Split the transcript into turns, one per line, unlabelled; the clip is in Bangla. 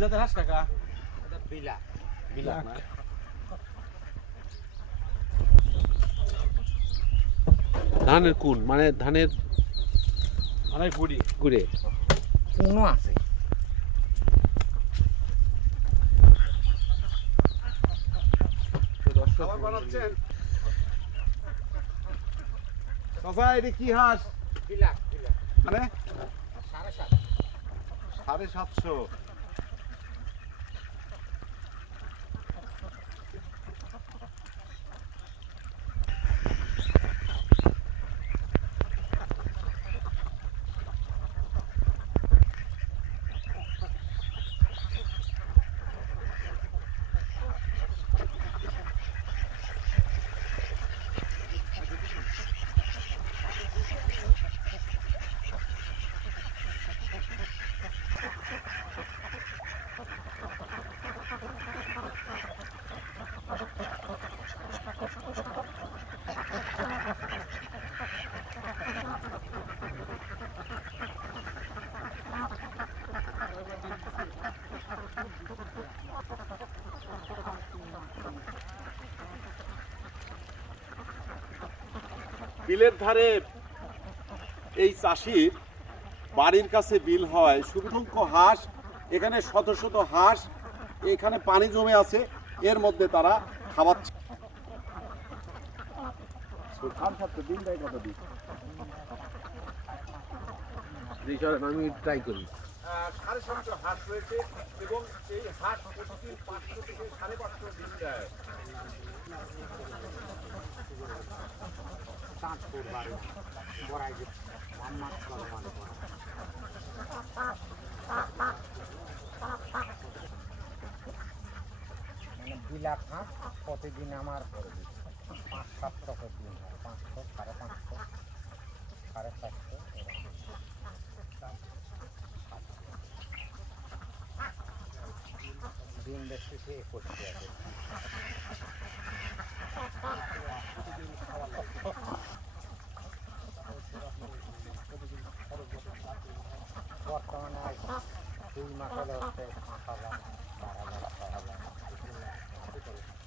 জাতের হাঁস কাকা?
এটা বিলা
বিলাক না।
ধানের কোন মানে ধানের
মানে গুড়ি।
গুড়ে।
কোনো আছে।
খাবার বানাচ্ছেন? চাচা এটা কি হাঁস?
বিলা বিলা।
মানে?
সাড়ে
সাতশো। বিলের ধারে এই চাষির বাড়ির কাছে বিল হয়। সুবিধঙ্ক হাঁস, এখানে শত শত হাঁস, এখানে পানি জমে আছে, এর মধ্যে তারা খাওয়াচ্ছে।
চাঁদপুর বাড়ি বড়াই আমার চলমান মানে বিলা খাঁস প্রতিদিন আমার করে দিচ্ছে পাঁচ সাতশো করে দিন পাঁচশো সাড়ে পাঁচশো সাড়ে চারশো দিন বেশি একুশশো Thank you.